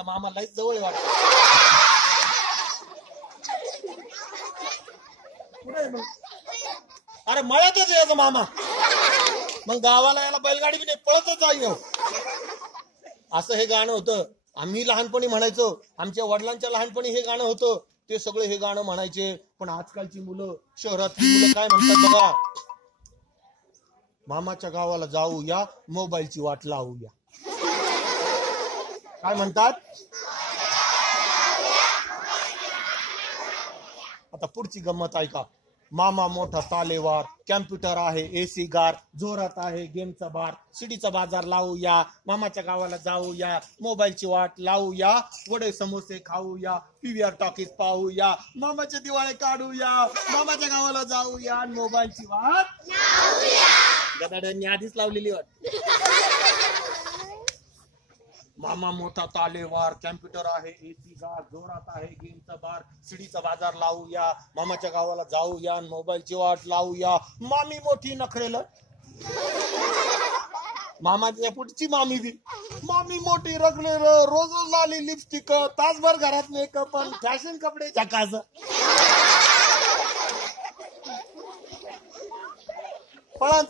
याचा मामा लयच जवळ वाटत. अरे मळ्यातच याचा मामा. मग गावाला याला बैलगाडी बी नाही, पळतच जाईल. असं हे गाणं होतं. आम्ही लहानपणी म्हणायचो, आमच्या वडिलांच्या लहानपणी हे गाणं होतं. ते सगळे हे गाणं म्हणायचे. पण आजकालची मुलं, शहरातली मुलं काय म्हणतात बघा, मामाच्या गावाला जाऊया, मोबाईलची वाट लावूया. काय म्हणतात? आता पुढची गंमत ऐका. मामा मोठा तालेवार, कॅम्प्युटर आहे, एसी गार, जोरात आहे गेमचा बार, शिडीचा बाजार लावूया, मामाच्या गावाला जाऊया, मोबाईलची वाट लावूया, वडे समोसे खाऊया, पीव्हीआर टॉकीज पाहूया, मामाचे दिवाळे काढूया, मामाच्या गावाला जाऊया आणि मोबाईलची वाट गदाड्यांनी आधीच लावलेली वाट. मामा मोठा तालेवार, कॅम्प्युटर आहे, एसी गार, जोरात आहे गेमचा बार, शिडीचा बाजार लावूया, मामाच्या गावाला जाऊया, मोबाईलची वाट लावूया, मामी मोठी नखरेल. मामाच्या पुढची मामी बी, मामी मोठी रखलेल, रोज रोज लाली लिपस्टिक, तासभर घरात मेकअप, पण फॅशन कपडे झकास. फळांचा